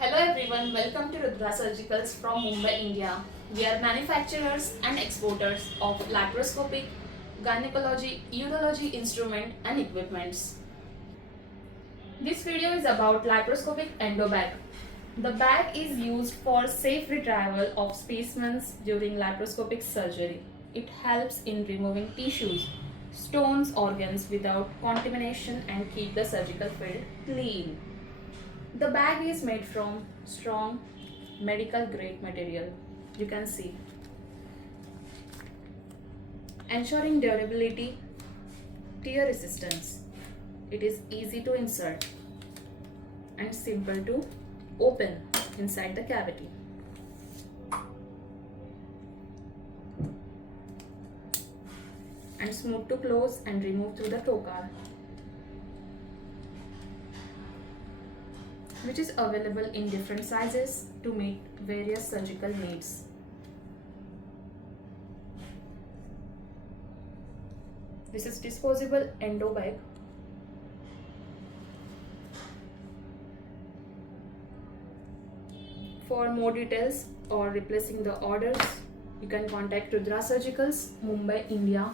Hello everyone, welcome to RUDRA Surgicals from Mumbai, India. We are manufacturers and exporters of laparoscopic, gynecology, urology instrument and equipments. This video is about laparoscopic endo bag. The bag is used for safe retrieval of specimens during laparoscopic surgery. It helps in removing tissues, stones, organs without contamination and keep the surgical field clean. The bag is made from strong medical grade material. You can see, ensuring durability, tear resistance. It is easy to insert and simple to open inside the cavity. And smooth to close and remove through the trocar, which is available in different sizes to meet various surgical needs. This is disposable endo bag. For more details or replacing the orders, you can contact RUDRA Surgicals, Mumbai, India.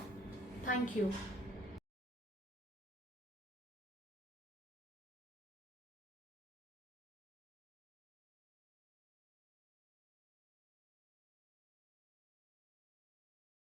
Thank you.